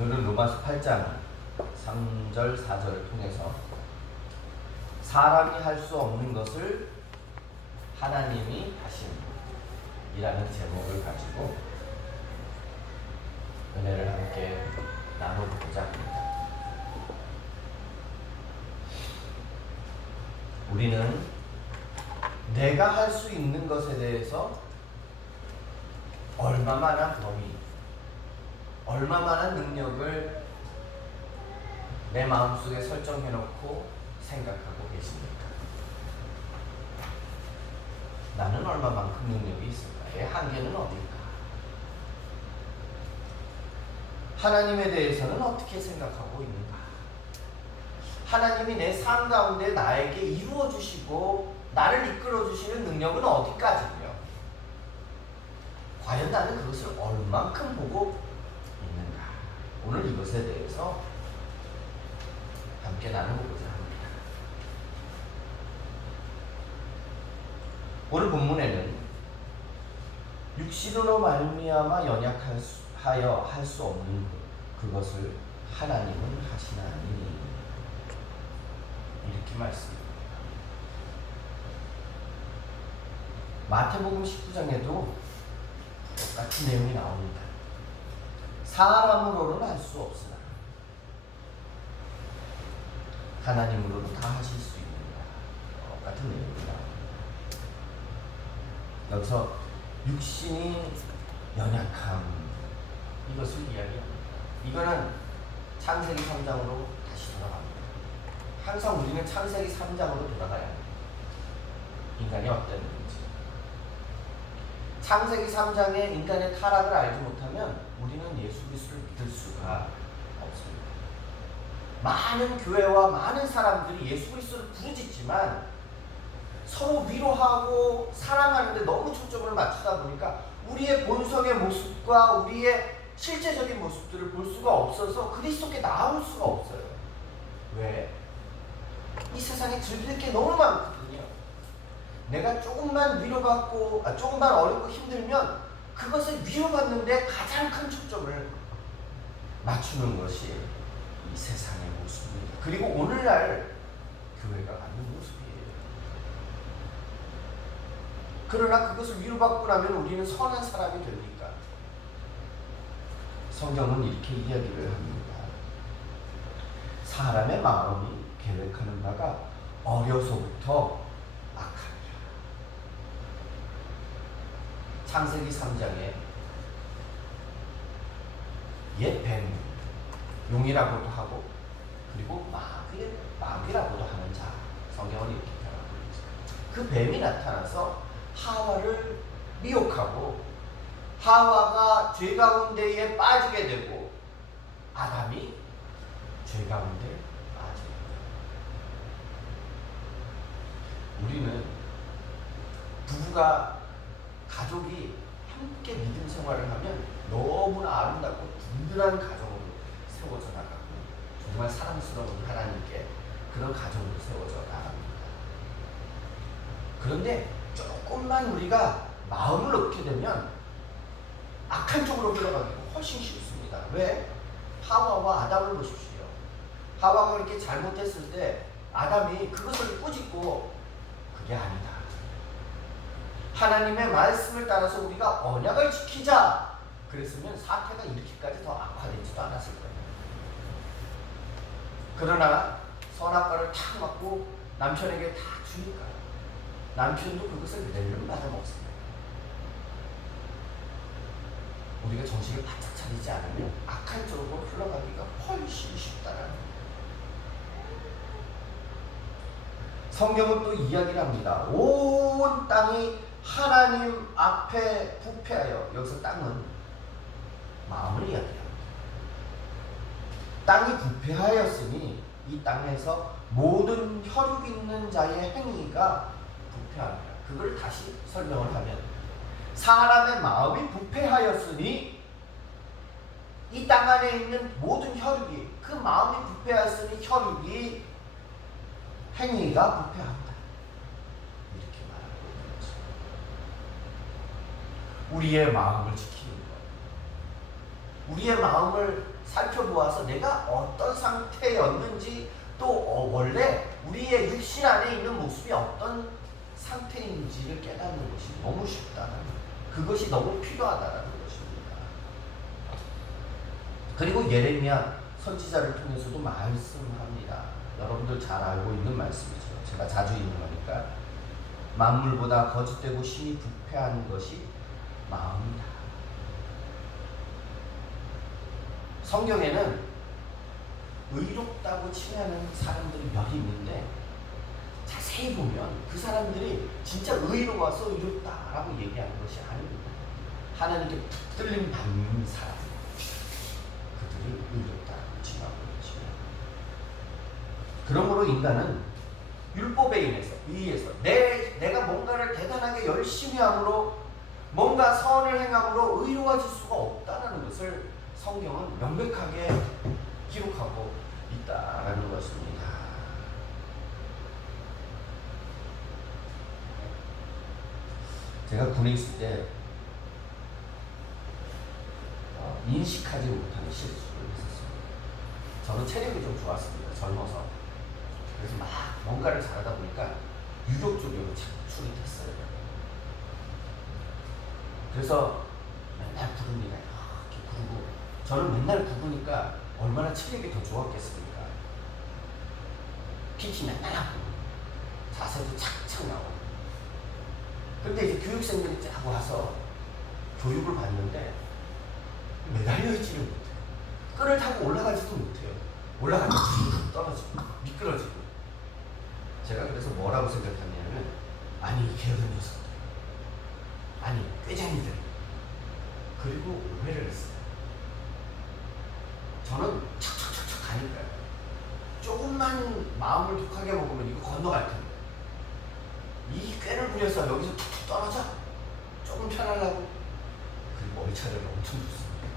오늘은 로마서 8장 3절 4절을 통해서 사람이 할 수 없는 것을 하나님이 하심이라는 제목을 가지고 은혜를 함께 나눠보고자 합니다. 우리는 내가 할 수 있는 것에 대해서 얼마만한 범위, 얼마만한 능력을 내 마음속에 설정해놓고 생각하고 계십니까? 나는 얼마만큼 능력이 있을까? 의 한계는 어딜까? 하나님에 대해서는 어떻게 생각하고 있는가? 하나님이 내 삶 가운데 나에게 이루어 주시고 나를 이끌어 주시는 능력은 어디까지며 과연 나는 그것을 얼만큼 보고 있는가? 오늘 이것에 대해서 함께 나눠보고자 합니다. 오늘 본문에는 육신으로 말미암아 연약하여 할 수 없는 그것을 하나님은 하시나니 이렇게 말씀합니다. 마태복음 19장에도 똑같은 내용이 나옵니다. 사람으로는 할 수 없으나 하나님으로는 다 하실 수 있는다. 똑같은 내용이 나옵니다. 여기서 육신이 연약함 이것을 이야기합니다. 이거는 창세기 3장으로 다시 돌아갑니다. 항상 우리는 창세기 3장으로 돌아가야 합니다. 인간이 어땠는지. 창세기 3장의 인간의 타락을 알지 못하면 우리는 예수 그리스도를 믿을 수가 없습니다. 많은 교회와 많은 사람들이 예수 그리스도를 부르짖지만 서로 위로하고 사랑하는 데 너무 초점을 맞추다 보니까 우리의 본성의 모습과 우리의 실제적인 모습들을 볼 수가 없어서 그리스도께 나올 수가 없어요. 왜? 이 세상에 즐길 게 너무 많거든요. 내가 조금만 위로받고 조금만 어렵고 힘들면 그것을 위로받는데 가장 큰 초점을 맞추는 것이 이 세상의 모습입니다. 그리고 오늘날 교회가 갖는 모습이에요. 그러나 그것을 위로받고 나면 우리는 선한 사람이 됩니까? 성경은 이렇게 이야기를 합니다. 사람의 마음이 계획하는 바가 어려서부터 악합니다. 창세기 3장에 옛 뱀, 용이라고도 하고 그리고 마귀라고도 하는 자, 성경은 이렇게 표현하고 있죠. 그 뱀이 나타나서 하와를 미혹하고 하와가 죄 가운데에 빠지게 되고 아담이 죄 가운데 빠집니다. 우리는 부부가 가족이 함께 믿음 생활을 하면 너무나 아름답고 든든한 가정으로 세워져 나가고 정말 사랑스러운 하나님께 그런 가정으로 세워져 나갑니다. 그런데 조금만 우리가 마음을 놓게 되면 악한 쪽으로 흘러가기가 훨씬 쉽습니다. 왜? 하와와 아담을 보십시오. 하와가 그렇게 잘못했을 때 아담이 그것을 꾸짖고 그게 아니다. 하나님의 말씀을 따라서 우리가 언약을 지키자. 그랬으면 사태가 이렇게까지 더 악화되지도 않았을 거예요. 그러나 선악과를 탁 맞고 남편에게 다 주니까 남편도 그것을 내려는 받아 먹습니다. 우리가 정신을 바짝 차리지 않으면 악한 쪽으로 흘러가기가 훨씬 쉽다라는 거예요. 성경은 또 이야기를 합니다. 온 땅이 하나님 앞에 부패하여, 여기서 땅은 마음을 이야기합니다. 땅이 부패하였으니 이 땅에서 모든 혈육 있는 자의 행위가 부패합니다. 그걸 다시 설명을 하면 사람의 마음이 부패하였으니 이 땅 안에 있는 모든 혈육이, 그 마음이 부패하였으니 혈육이 행위가 부패한다. 이렇게 말하고 있는 거죠. 우리의 마음을 지키는 것, 우리의 마음을 살펴보아서 내가 어떤 상태였는지 또 원래 우리의 육신 안에 있는 모습이 어떤 상태인지를 깨닫는 것이 너무 쉽다는, 그것이 너무 필요하다는 것입니다. 그리고 예레미야 선지자를 통해서도 말씀합니다. 여러분들 잘 알고 있는 말씀이죠. 제가 자주 읽는 거니까. 만물보다 거짓되고 심히 부패한 것이 마음이다. 성경에는 의롭다고 칭하는 사람들이 몇 있는데 자세히 보면 그 사람들이 진짜 의로워서 의롭다라고 얘기하는 것이 아닙니다. 하나님께 붙들림 받는 사람, 그들이 의롭다라고 칭하고 있죠. 그러므로 인간은 율법에 의해서 내가 뭔가를 대단하게 열심히 함으로 뭔가 선을 행함으로 의로워질 수가 없다는 것을 성경은 명백하게 기록하고 있다라는 것입니다. 제가 군에 있을 때 인식하지 못하는 실수를 했었습니다. 저는 체력이 좀 좋았습니다. 젊어서. 그래서 막 뭔가를 잘하다 보니까 유격 쪽으로 착출이 됐어요. 그래서 맨날 부릅니다. 이렇게 부르고, 저는 맨날 부르니까 얼마나 체력이 더 좋았겠습니까? PT 맨날 하고 자세도 착착 나오고. 근데 이제 교육생들이 쫙 와서 교육을 받는데 매달려 있지를 못해요. 끈을 타고 올라가지도 못해요. 올라가면 쭉 떨어지고 미끄러지고. 제가 그래서 뭐라고 생각하냐면, 아니 게으른 녀석들, 아니 꾀쟁이들, 그리고 오해를 했어요. 저는 척척척척 가니까요. 조금만 마음을 독하게 먹으면 이거 건너갈 텐데, 이 꾀를 부려서 여기서 툭툭 떨어져? 조금 편하려고? 그리고 얼차려를 엄청 줬습니다.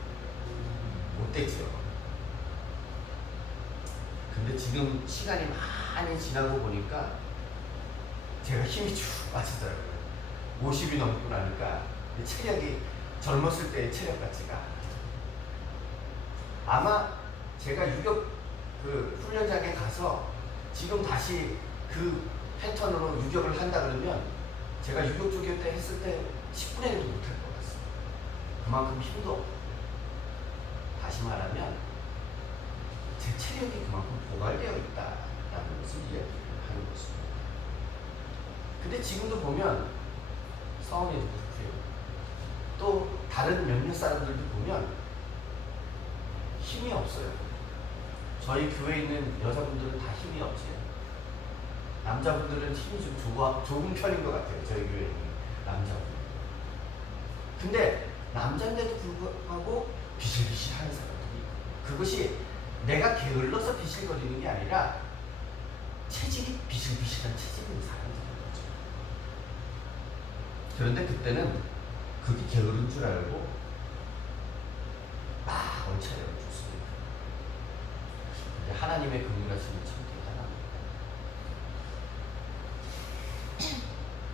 못됐죠. 근데 지금 시간이 많이 지나고 보니까 제가 힘이 쭉 빠지더라고요. 50이 넘고 나니까 체력이 젊었을 때의 체력 같지가 않아요. 아마 제가 유격 훈련장에 가서 지금 다시 그 패턴으로 유격을 한다 그러면 제가 유격 조교 때 했을 때 10분의 1도 못할 것 같습니다. 그만큼 힘도 없고, 다시 말하면 제 체력이 그만큼 고갈되어 있다라는 것을 이야기하는 것입니다. 근데 지금도 보면 서울에도 그렇고요. 또 다른 몇몇 사람들도 보면 힘이 없어요. 저희 교회에 있는 여자분들은 다 힘이 없어요. 남자분들은 힘이 좀 좋은 편인 것 같아요. 저희 교회에 있는 남자분들. 근데 남자인데도 불구하고 비실비실하는 사람들이 있고, 그것이 내가 게을러서 비실거리는 게 아니라 체질이 비실비실한 체질이 있는 사람들인 거죠. 그런데 그때는 그게 게으른 줄 알고 막 얼차려를 줬습니다. 근데 하나님의 긍휼하심은 참 대단합니다.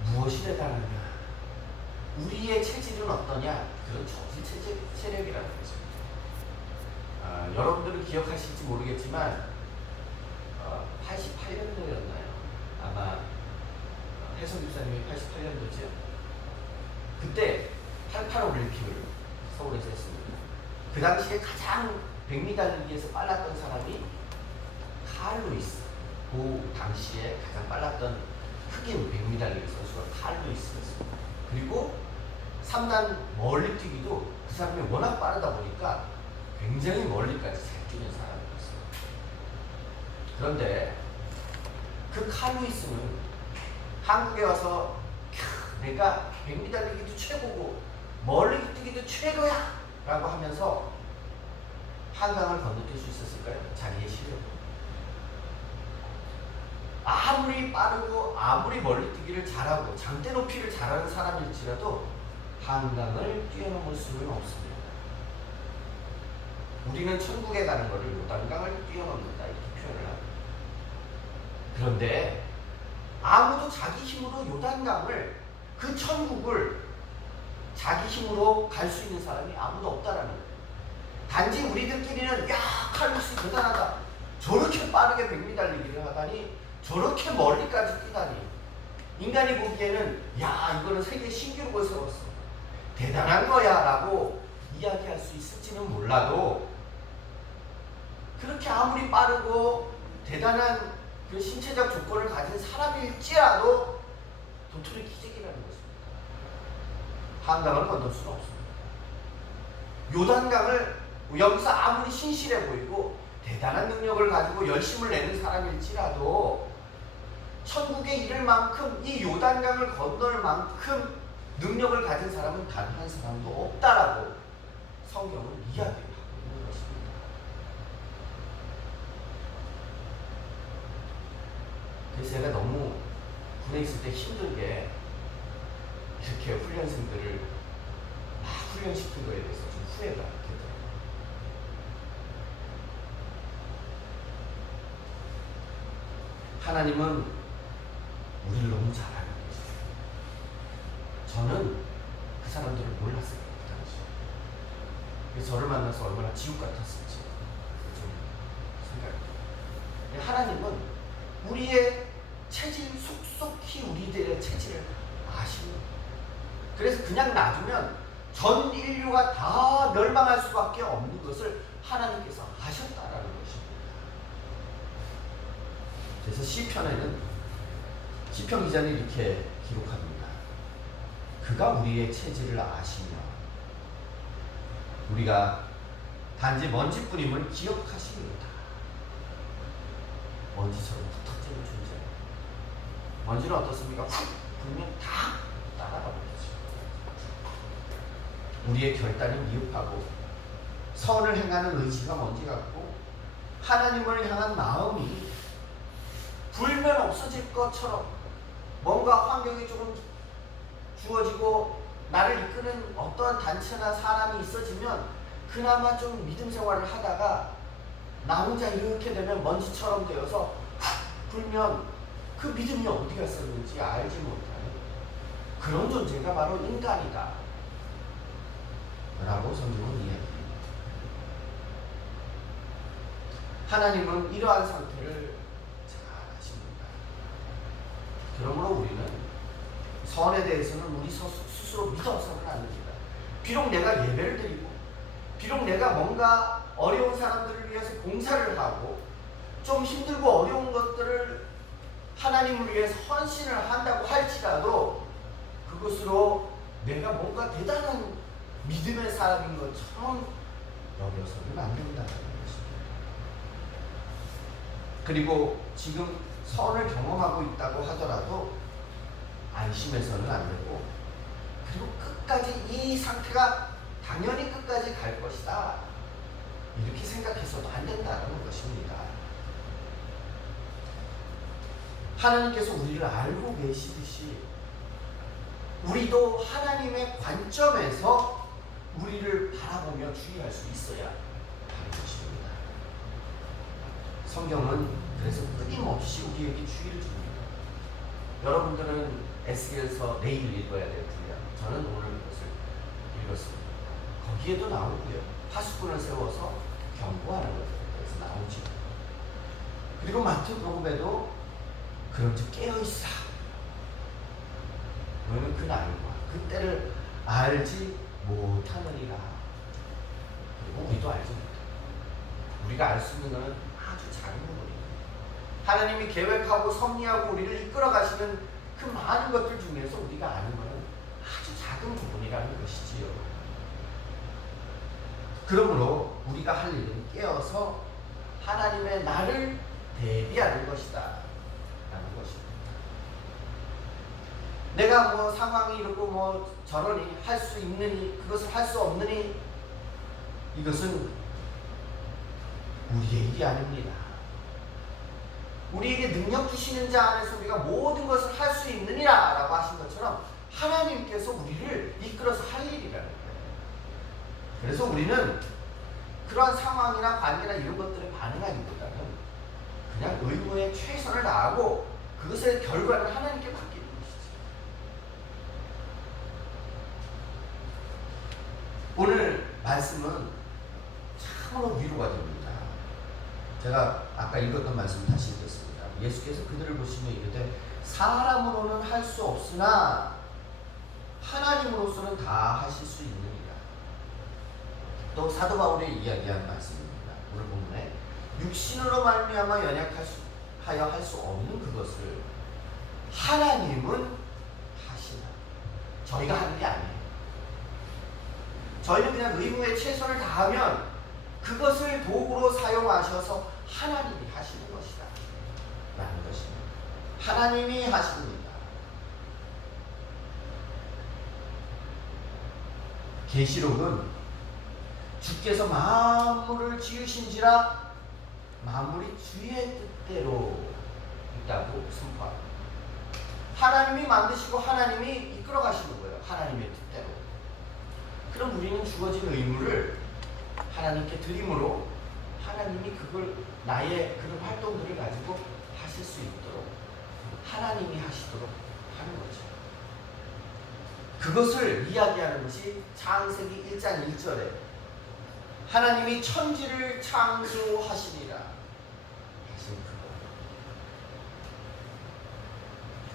무엇이 대단하냐? 우리의 체질은 어떠냐? 그런 저질 체력이라는 것입니다. 여러분들은 기억하실지 모르겠지만 88년도였나요? 아마 해성 집사님이 88년도죠. 그때 88 올림픽을 서울에서 했습니다. 그 당시에 가장 100m 달리기에서 빨랐던 사람이 칼 루이스. 그 당시에 가장 빨랐던 흑인 100m 달리기 선수가 칼 루이스였습니다. 그리고 3단 멀리뛰기도 그 사람이 워낙 빠르다 보니까 굉장히 멀리까지 잘 뛰는 사람이었어요. 그런데 그 칼 루이스는 한국에 와서 내가 100m 달리기도 최고고 멀리 뛰기도 최고야 라고 하면서 한강을 건너뛸 수 있었을까요? 자기의 실력으로. 아무리 빠르고 아무리 멀리 뛰기를 잘하고 장대 높이를 잘하는 사람일지라도 한강을 뛰어넘을 수는 없습니다. 우리는 천국에 가는 것을 요단강을 뛰어넘는다 이렇게 표현을 합니다. 그런데 아무도 자기 힘으로 요단강을, 그 천국을 자기 힘으로 갈 수 있는 사람이 아무도 없다라는 거예요. 단지 우리들끼리는 야 칼루시 대단하다. 저렇게 빠르게 100m 달리기를 하다니 저렇게 멀리까지 뛰다니 인간이 보기에는 야 이거는 세계 신기록을 세웠어. 대단한 거야 라고 이야기할 수 있을지는 몰라도 그렇게 아무리 빠르고 대단한 그 신체적 조건을 가진 사람일지라도 도토리 기적이라는 것입니다. 한강을 건널 수는 없습니다. 요단강을 여기서 아무리 신실해 보이고 대단한 능력을 가지고 열심을 내는 사람일지라도 천국에 이를 만큼 이 요단강을 건널 만큼 능력을 가진 사람은 단 한 사람도 없다라고 성경은 이야기를 하고 있는 것입니다. 그래서 제가 너무 군에 있을 때 힘들게 이렇게 훈련생들을 막 훈련시킨 거에 대해서 좀 후회가 되더라고요. 하나님은 우리를 너무 잘 알고 계세요. 저는 그 사람들을 몰랐어요. 그 당시. 그래서 저를 만나서 얼마나 지옥 같았을지 좀 생각이 들어요. 하나님은 우리의 체질, 속속히 우리들의 체질을 아십니다. 그래서 그냥 놔두면 전 인류가 다 멸망할 수밖에 없는 것을 하나님께서 아셨다라는 것입니다. 그래서 시편에는 시편 기자는 이렇게 기록합니다. 그가 우리의 체질을 아시며 우리가 단지 먼지뿐임을 기억하시리로다. 먼지처럼 툭 터지는 존재. 먼지는 어떻습니까? 훅 불면 다 따라가 버리죠. 우리의 결단이 미흡하고 선을 행하는 의지가 먼지 같고 하나님을 향한 마음이 불면 없어질 것처럼 뭔가 환경이 조금 주어지고 나를 이끄는 어떠한 단체나 사람이 있어지면 그나마 좀 믿음 생활을 하다가 나 혼자 이렇게 되면 먼지처럼 되어서 불면 그 믿음이 어디 갔었는지 알지 못하는 그런 존재가 바로 인간이다 라고 성경은 이야기합니다. 하나님은 이러한 상태를 잘 아십니다. 그러므로 우리는 선에 대해서는 우리 스스로 믿어서는 안 됩니다. 비록 내가 예배를 드리고 비록 내가 뭔가 어려운 사람들을 위해서 봉사를 하고 좀 힘들고 어려운 것들을 하나님을 위해서 헌신을 한다고 할지라도 그것으로 내가 뭔가 대단한 믿음의 사람인 것처럼 여겨서는 안 된다는 것입니다. 그리고 지금 선을 경험하고 있다고 하더라도 안심해서는 안 되고 그리고 끝까지 이 상태가 당연히 끝까지 갈 것이다 이렇게 생각해서도 안 된다는 것입니다. 하나님께서 우리를 알고 계시듯이 우리도 하나님의 관점에서 우리를 바라보며 주의할 수 있어야 하는 것입니다. 성경은 그래서 끊임없이 우리에게 주의를 줍니다. 여러분들은 에스겔서 내일 읽어야 될 분량, 저는 오늘 이것을 읽었습니다. 거기에도 나오고요. 파수꾼을 세워서 경고하는 것에 대해서 나오죠. 그리고 마태복음에도 그런즉 깨어있사. 너희는 그날과 그때를 알지 못하느니라. 그리고 우리도 알지 못해. 우리가 알 수 있는 것은 아주 작은 부분입니다. 하나님이 계획하고 섭리하고 우리를 이끌어 가시는 그 많은 것들 중에서 우리가 아는 것은 아주 작은 부분이라는 것이지요. 그러므로 우리가 할 일은 깨어서 하나님의 나를 대비하는 것이다 라는 것입니다. 내가 뭐 상황이 이렇고 뭐 저러니 할 수 있느니 그것을 할 수 없느니 이것은 우리의 일이 아닙니다. 우리에게 능력 주시는 자 안에서 우리가 모든 것을 할 수 있느니라 라고 하신 것처럼 하나님께서 우리를 이끌어서 할 일이라는 거예요. 그래서 우리는 그러한 상황이나 관계나 이런 것들에 반응하기보다는 그냥 의무에 최선을 다하고 그것의 결과는 하나님께 맡기는 것이죠. 오늘 말씀은 참으로 위로가 됩니다. 제가 아까 읽었던 말씀 다시 읽겠습니다. 예수께서 그들을 보시며 이르되 사람으로는 할 수 없으나 하나님으로서는 다 하실 수 있느니라. 또 사도 바울이 이야기한 말씀입니다. 오늘 본문에 육신으로 말미암아 연약하여 할 수 없는 그것을 하나님은 하시나. 저희가 하는 게 아니에요. 저희는 그냥 의무에 최선을 다하면 그것을 도구로 사용하셔서 하나님이 하시는 것이다 라는 것입니다. 하나님이 하십니다. 계시록은 주께서 만물을 지으신지라 만물이 주의 뜻대로 있다고 선포합니다. 하나님이 만드시고 하나님이 이끌어 가시는 거예요. 하나님의 뜻대로. 그럼 우리는 주어진 의무를 하나님께 드림으로 하나님이 그걸 나의 그런 활동들을 가지고 하실 수 있도록 하나님이 하시도록 하는 거죠. 그것을 이야기하는 것이 창세기 1장 1절에 하나님이 천지를 창조하시니라 하신 그것.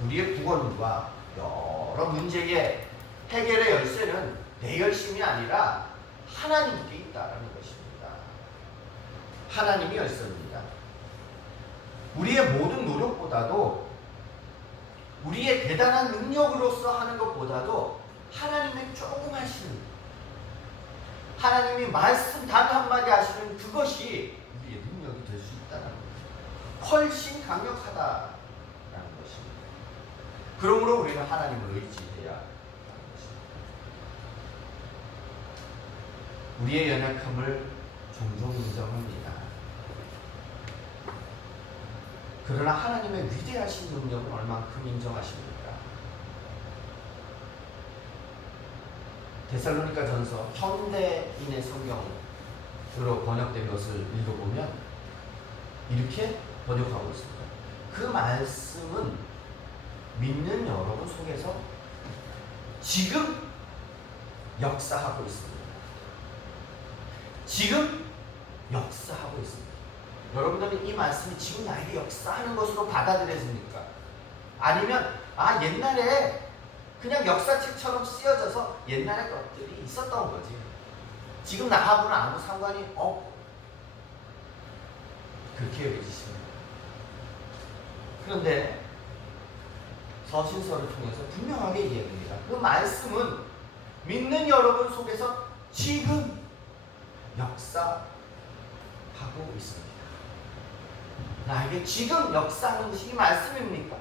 우리의 구원과 여러 문제의 해결의 열쇠는 내 열심이 아니라 하나님께 있다라는 것입니다. 하나님이 열쇠입니다. 우리의 모든 노력보다도 우리의 대단한 능력으로서 하는 것보다도 하나님의 조금 하시는, 하나님이 말씀 단 한마디 하시는 그것이 우리의 능력이 될 수 있다는 거예요. 훨씬 강력하다라는 것입니다. 그러므로 우리는 하나님을 의지해야 하는 것입니다. 우리의 연약함을 종종 인정합니다. 그러나 하나님의 위대하신 능력은 얼만큼 인정하십니까? 데살로니가 전서 현대인의 성경으로 번역된 것을 읽어보면 이렇게 번역하고 있습니다. 그 말씀은 믿는 여러분 속에서 지금 역사하고 있습니다. 지금 역사하고 있습니다. 여러분들은 이 말씀이 지금 나에게 역사하는 것으로 받아들여집니까? 아니면 옛날에 그냥 역사책처럼 쓰여져서 옛날의 것들이 있었던 거지, 지금 나하고는 아무 상관이 없고 그렇게 여겨지십니다. 그런데 서신서를 통해서 분명하게 이야기합니다. 그 말씀은 믿는 여러분 속에서 지금 역사하고 있습니다. 나에게 지금 역사하는 것이 이 말씀입니까?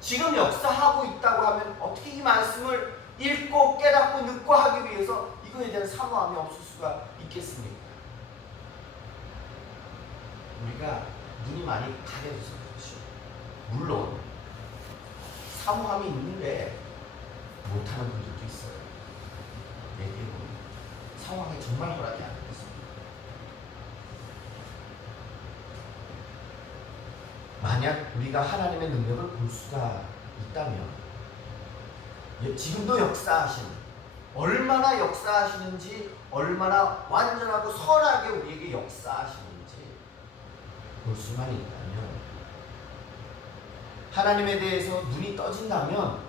지금 역사하고 있다고 하면 어떻게 이 말씀을 읽고 깨닫고 듣고 하기 위해서 이거에 대한 사모함이 없을 수가 있겠습니까? 우리가 눈이 많이 가려져서 그렇죠. 물론 사모함이 있는데 못하는 분들도 있어요. 대부분 상황이 정말 허락이 안 됐습니다. 만약 우리가 하나님의 능력을 볼 수가 있다면, 지금도 역사하시는, 얼마나 역사하시는지, 얼마나 완전하고 선하게 우리에게 역사하시는지 볼 수만 있다면, 하나님에 대해서 눈이 떠진다면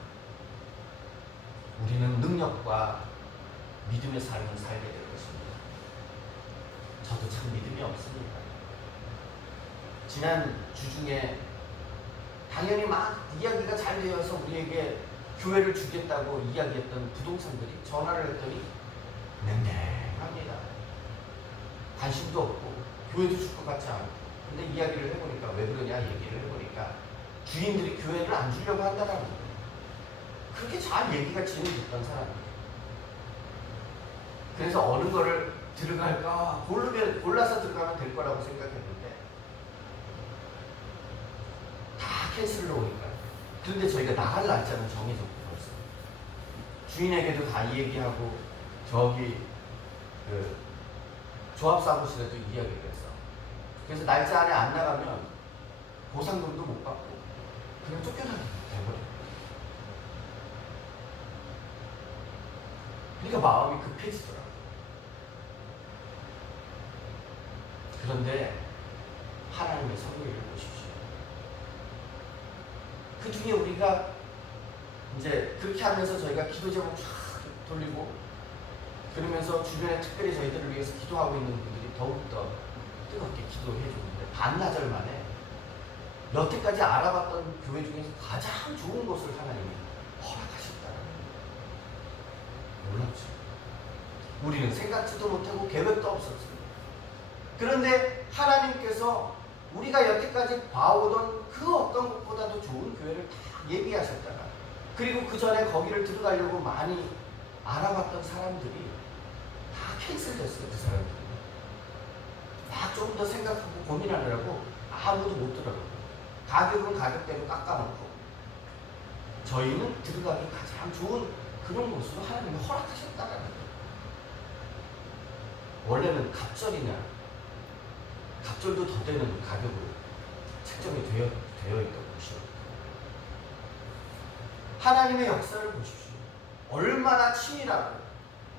우리는 능력과 믿음의 삶을 살게 될 것입니다. 저도 참 믿음이 없습니다. 지난 주 중에 당연히 막 이야기가 잘 되어서 우리에게 교회를 주겠다고 이야기했던 부동산들이 전화를 했더니 냉랭합니다. 관심도 없고 교회도 줄 것 같지 않고. 근데 이야기를 해보니까 왜 그러냐 얘기를 해보니까 주인들이 교회를 안 주려고 한다는 거예요. 그렇게 잘 얘기가 진행됐던 사람이에요. 그래서 어느 거를 들어갈까 골라서 들어가면 될 거라고 생각했는데 다 캔슬을 오니까. 그런데 저희가 나갈 날짜는 정해졌고 벌써 주인에게도 다 얘기하고 저기 그 조합사무실에도 이야기를 했어. 그래서 날짜 안에 안 나가면 보상금도 못 받고 그냥 쫓겨나게 돼버려. 그러니까 마음이 급해지더라고. 그런데 하나님의 섭리를 보십시오. 그 중에 우리가 이제 그렇게 하면서 저희가 기도 제목 쫙 돌리고 그러면서 주변에 특별히 저희들을 위해서 기도하고 있는 분들이 더욱더 뜨겁게 기도해 주는데 반나절 만에 여태까지 알아봤던 교회 중에서 가장 좋은 곳을 하나님이 허락하셨다는 놀랍죠. 우리는 생각지도 못하고 계획도 없었습니다. 그런데 하나님께서 우리가 여태까지 봐오던 그 어떤 것보다도 좋은 교회를 다 예비하셨다가 그리고 그 전에 거기를 들어가려고 많이 알아봤던 사람들이 다 캔슬됐어요. 그 사람들이 막 좀 더 생각하고 고민하느라고 아무도 못 들어가고 가격은 가격대로 깎아놓고 저희는 들어가기 가장 좋은 그런 곳으로 하나님이 허락하셨다는 거예요. 원래는 갑절도 더 되는 가격으로 책정이 되어 있던 곳이요. 하나님의 역사를 보십시오. 얼마나 치밀하고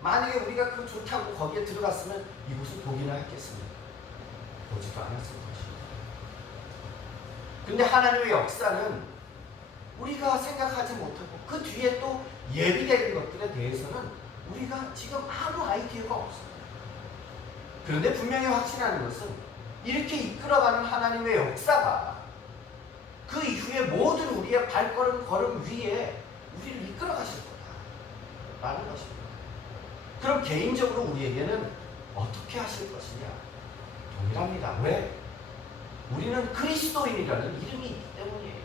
만약에 우리가 그 좋다고 거기에 들어갔으면 이곳을 보기나 했겠습니까? 보지도 않았을 것입니다. 근데 하나님의 역사는 우리가 생각하지 못하고 그 뒤에 또 예비되는 것들에 대해서는 우리가 지금 아무 아이디어가 없습니다. 그런데 분명히 확신하는 것은 이렇게 이끌어가는 하나님의 역사가 그 이후에 모든 우리의 걸음 위에 우리를 이끌어 가실 거다라는 것입니다. 그럼 개인적으로 우리에게는 어떻게 하실 것이냐? 동일합니다. 왜? 우리는 그리스도인이라는 이름이 있기 때문이에요.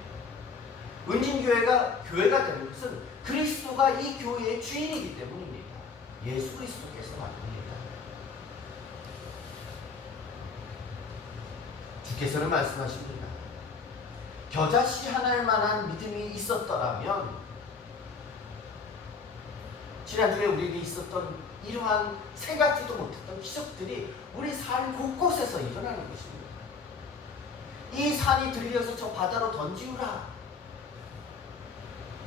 은진교회가 교회가 되는 것은 그리스도가 이 교회의 주인이기 때문입니다. 예수 그리스도께서 만듭니다. 주께서는 말씀하십니다. 겨자씨 하나일 만한 믿음이 있었더라면 지난주에 우리에게 있었던 이러한 생각지도 못했던 기적들이 우리 삶 곳곳에서 일어나는 것입니다. 이 산이 들려서 저 바다로 던지우라.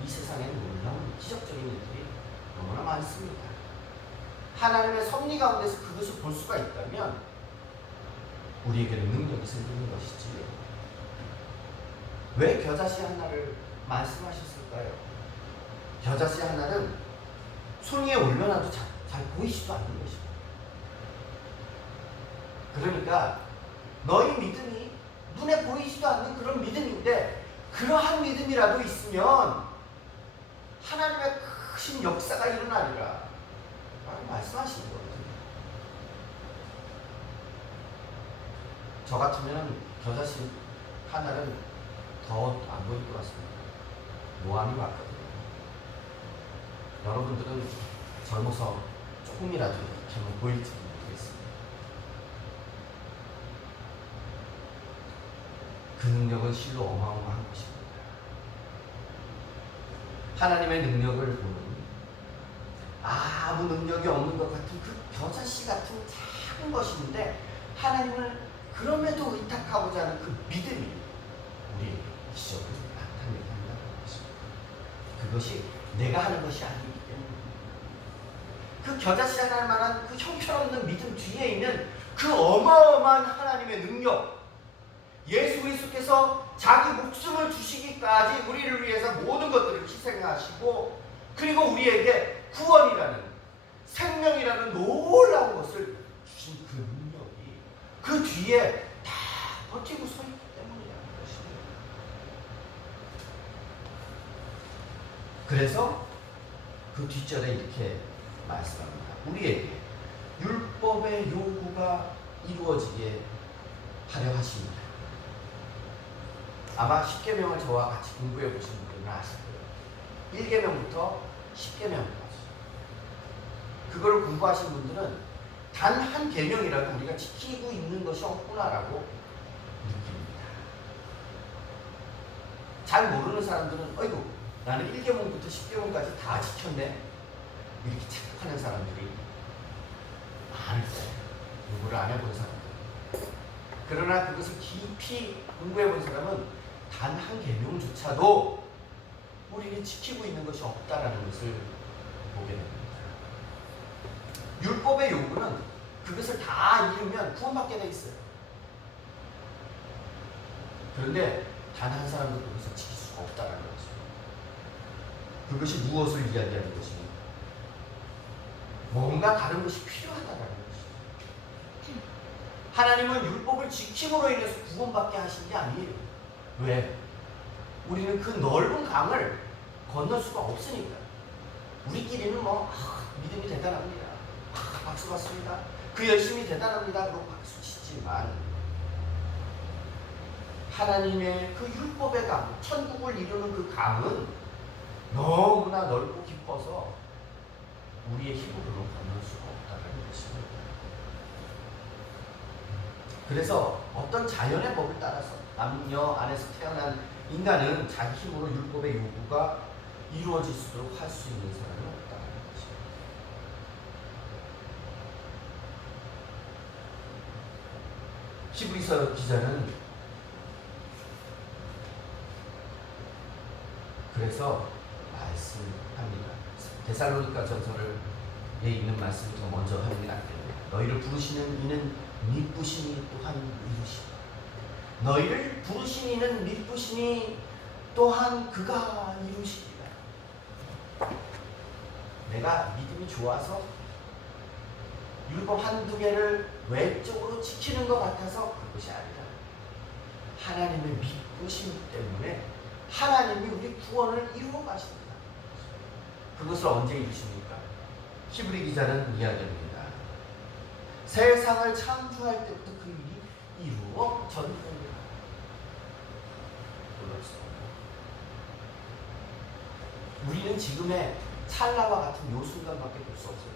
이 세상에는 놀라운 기적적인 일들이 너무나 많습니다. 하나님의 섭리 가운데서 그것을 볼 수가 있다면 우리에게는 능력이 생기는 것이지. 왜 겨자씨 하나를 말씀하셨을까요? 겨자씨 하나는 손 위에 올려놔도 잘 보이지도 않는 것입니다. 그러니까 너희 믿음이 눈에 보이지도 않는 그런 믿음인데 그러한 믿음이라도 있으면 하나님의 크신 역사가 일어나리라 라고 말씀하시는 거거든요. 저 같으면 겨자씨 하나는 더 안 보일 것 같습니다. 모함이 맞거든요. 여러분들은 젊어서 조금이라도 이렇게 보일지 모르겠습니다. 그 능력은 실로 어마어마한 것입니다. 하나님의 능력을 보는 아무 능력이 없는 것 같은 그 겨자씨 같은 작은 것인데 하나님을 그럼에도 의탁하고자 하는 그 믿음이 우리에게 기적을 나타내게 한다는 것입니다. 그것이 내가 하는 것이 아니기 때문에 그 겨자씨 하나일 만한 그 형편없는 믿음 뒤에 있는 그 어마어마한 하나님의 능력, 예수 그리스도께서 자기 목숨을 주시기까지 우리를 위해서 모든 것들을 희생하시고 그리고 우리에게 구원이라는 생명이라는 놀라운 것을 주신 그 능력이 그 뒤에 다 버티고 서 있기 때문이라는 것입니다. 그래서 그 뒷절에 이렇게 말씀합니다. 우리에게 율법의 요구가 이루어지게 하려 하십니다. 아마 10계명을 저와 같이 공부해 보신 분들은 아실 거예요. 1계명부터 10계명까지. 그걸 공부하신 분들은 단 한 계명이라도 우리가 지키고 있는 것이 없구나라고 느낍니다. 잘 모르는 사람들은 어이구 나는 1계명부터 10계명까지 다 지켰네 이렇게 착각하는 사람들이 많을 거예요. 공부를 안 해본 사람들. 그러나 그것을 깊이 공부해 본 사람은 단 한 계명조차도 우리는 지키고 있는 것이 없다라는 것을 보게 됩니다. 율법의 요구는 그것을 다 이루면 구원받게 돼 있어요. 그런데 단 한 사람도 거기서 지킬 수가 없다는 거죠. 그것이 무엇을 이야기하는 것입니까? 뭔가 다른 것이 필요하다는 것이죠. 하나님은 율법을 지킴으로 인해서 구원받게 하신 게 아니에요. 왜? 우리는 그 넓은 강을 건널 수가 없으니까. 우리끼리는 믿음이 대단합니다. 박수 받습니다. 그 열심이 대단합니다. 그리고 박수 치지만 하나님의 그 율법의 강, 천국을 이루는 그 강은 너무나 넓고 깊어서 우리의 힘으로는 건널 수가 없다는 것입니다. 그래서 어떤 자연의 법을 따라서 남녀 안에서 태어난 인간은 자기 힘으로 율법의 요구가 이루어질 수 있도록 할 수 있는 사람은 없다는 것입니다. 히브리서 기자는 그래서 말씀합니다. 데살로니가 전서를 있는 말씀부터 먼저 하는 게 낫겠네요. 너희를 부르시는 이는 미쁘시니 또한 이루시니. 너희를 부르신 이는 미쁘시니 또한 그가 이루시리라. 내가 믿음이 좋아서 율법 한두 개를 외적으로 지키는 것 같아서 그것이 아니라 하나님의 미쁘심 때문에 하나님이 우리 구원을 이루어 가십니다. 그것을 언제 이루십니까? 히브리 기자는 이야기합니다. 세상을 창조할 때부터 그 일이 이루어졌습니다. 우리는 지금의 찰나와 같은 요 순간밖에 볼 수 없어요.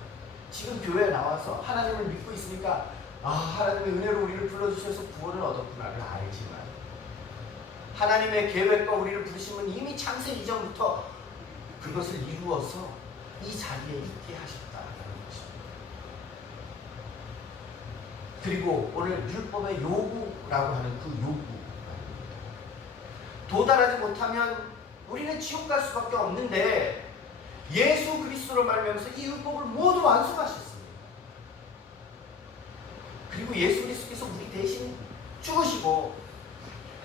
지금 교회에 나와서 하나님을 믿고 있으니까 하나님의 은혜로 우리를 불러주셔서 구원을 얻었구나를 알지만 하나님의 계획과 우리를 부르심은 이미 창세 이전부터 그것을 이루어서 이 자리에 있게 하셨다는 것입니다. 그리고 오늘 율법의 요구라고 하는 그 요구, 도달하지 못하면 우리는 지옥 갈 수밖에 없는데 예수 그리스도로 말미암아서 이 율법을 모두 완수하셨습니다. 그리고 예수 그리스도께서 우리 대신 죽으시고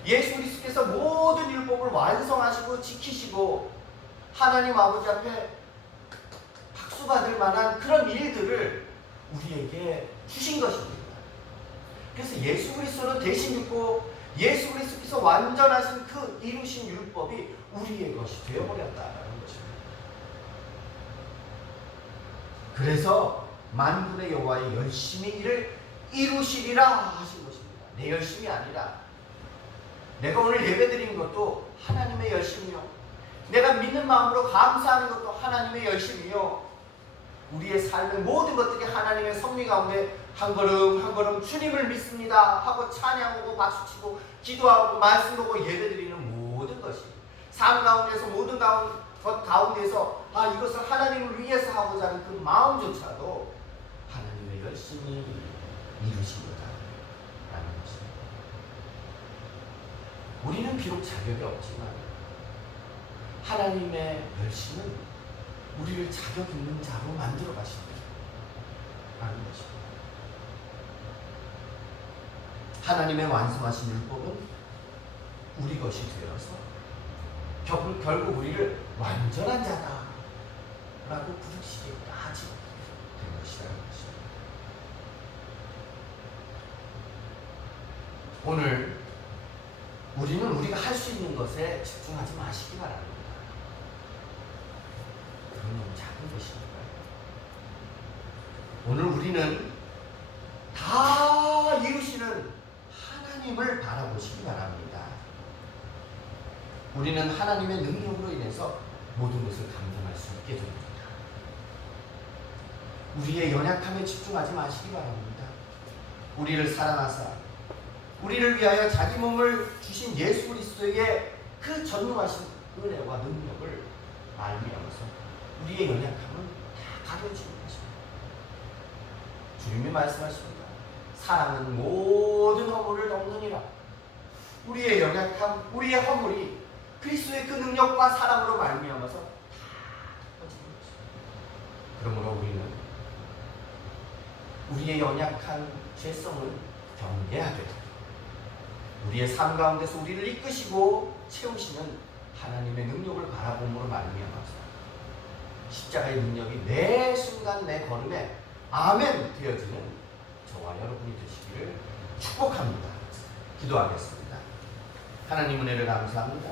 예수 그리스도께서 모든 율법을 완성하시고 지키시고 하나님 아버지 앞에 박수 받을 만한 그런 일들을 우리에게 주신 것입니다. 그래서 예수 그리스도를 대신 믿고 예수 그리스도께서 완전하신 그 이루신 율법이 우리의 것이 되어버렸다는 것입니다. 그래서 만군의 여호와의 열심히 이를 이루시리라 하신 것입니다. 내 열심이 아니라 내가 오늘 예배드린 것도 하나님의 열심이요, 내가 믿는 마음으로 감사하는 것도 하나님의 열심이요, 우리의 삶의 모든 것들이 하나님의 섭리 가운데 한 걸음 한 걸음 주님을 믿습니다 하고 찬양하고 박수치고 기도하고 말씀 보고 예배드리는 모든 것이 삶 가운데서 모든 것 가운데서 이것을 하나님을 위해서 하고자 하는 그 마음조차도 하나님의 열심히 이루신 거다라는 것입니다. 우리는 비록 자격이 없지만 하나님의 열심은 우리를 자격 있는 자로 만들어 가신다는 것입니다. 하나님의 완성하신 율법은 우리 것이 되어서 결국 우리를 완전한 자다라고 부르시기까지 된 것이라는 것입니다. 오늘 우리는 우리가 할 수 있는 것에 집중하지 마시기 바랍니다. 그건 너무 작은 것이니까요. 오늘 우리는 다 이루시는 하나님을 바라보시기 바랍니다. 우리는 하나님의 능력으로 인해서 모든 것을 감당할 수 있게 됩니다. 우리의 연약함에 집중하지 마시기 바랍니다. 우리를 사랑하사 우리를 위하여 자기 몸을 주신 예수 그리스도의 그 전능하신 은혜와 능력을 알미하면서 우리의 연약함은 다 가려지는 것입니다. 주님이 말씀하십니다. 사랑은 모든 허물을 덮느니라. 우리의 연약함, 우리의 허물이 그리스도의 그 능력과 사랑으로 말미암아서 다 덮어지는 것입니다. 그러므로 우리는 우리의 연약한 죄성을 경계하되 우리의 삶 가운데서 우리를 이끄시고 채우시는 하나님의 능력을 바라봄으로 말미암아서 십자가의 능력이 매 순간 내 걸음에 아멘 되어지는 저와 여러분이 되시기를 축복합니다. 기도하겠습니다. 하나님 은혜를 감사합니다.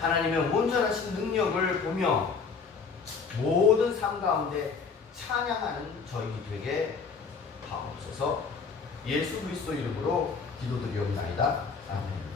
하나님의 온전하신 능력을 보며 모든 삶 가운데 찬양하는 저희 되게 하옵소서. 예수 그리스도 이름으로 기도드리옵나이다. 아멘.